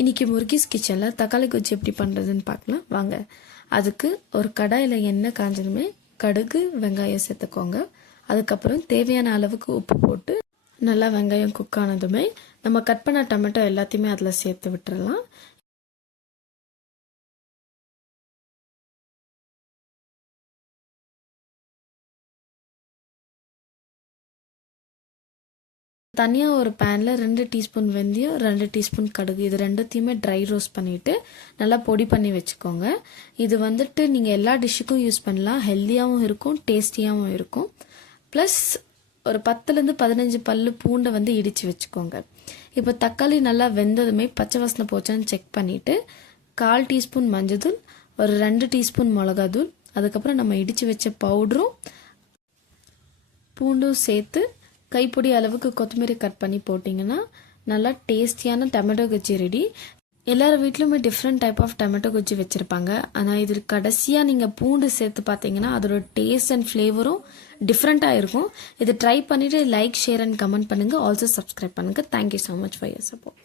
இன்றைக்கி முருகீஸ் கிச்சனில் தக்காளி கொச்சி எப்படி பண்ணுறதுன்னு பார்க்கலாம் வாங்க. அதுக்கு ஒரு கடாயில் எண்ணெய் காஞ்சதுமே கடுகு வெங்காயம் சேர்த்துக்கோங்க. அதுக்கப்புறம் தேவையான அளவுக்கு உப்பு போட்டு நல்லா வெங்காயம் குக் ஆனதுமே நம்ம கட் பண்ண டொமேட்டோ எல்லாத்தையுமே அதில் சேர்த்து விட்டுறலாம். தனியாக ஒரு பேனில் 2 டீஸ்பூன் வெந்தயம் 2 டீஸ்பூன் கடுகு இது ரெண்டுத்தையுமே ட்ரை ரோஸ்ட் பண்ணிவிட்டு நல்லா பொடி பண்ணி வச்சுக்கோங்க. இது வந்துட்டு நீங்கள் எல்லா டிஷ்ஷுக்கும் யூஸ் பண்ணலாம். ஹெல்த்தியாகவும் இருக்கும், டேஸ்டியாகவும் இருக்கும். ப்ளஸ் ஒரு 10லேருந்து 15 பல்லு பூண்டை வந்து இடித்து வச்சுக்கோங்க. இப்போ தக்காளி நல்லா வெந்ததுமே பச்சை வாசனை போச்சான்னு செக் பண்ணிவிட்டு 1/4 டீஸ்பூன் மஞ்சள்தூள், ஒரு 2 டீஸ்பூன் மிளகாத்தூள், அதுக்கப்புறம் நம்ம இடித்து வச்ச பவுடரும் பூண்டும் சேர்த்து கைப்பொடி அளவுக்கு கொத்தமல்லி கட் பண்ணி போட்டிங்கன்னா நல்லா டேஸ்டியான டொமேட்டோ கொச்சி ரெடி. எல்லார் வீட்லையுமே டிஃப்ரெண்ட் டைப் ஆஃப் டொமேட்டோ கொச்சி வச்சுருப்பாங்க. ஆனால் இது கடைசியாக நீங்கள் பூண்டு சேர்த்து பார்த்தீங்கன்னா அதோட டேஸ்ட் அண்ட் ஃப்ளேவரும் டிஃப்ரெண்ட்டாக இருக்கும். இது ட்ரை பண்ணிவிட்டு லைக், ஷேர் அண்ட் கமெண்ட் பண்ணுங்கள். ஆல்சோ சப்ஸ்கிரைப் பண்ணுங்கள். Thank you so much for your support.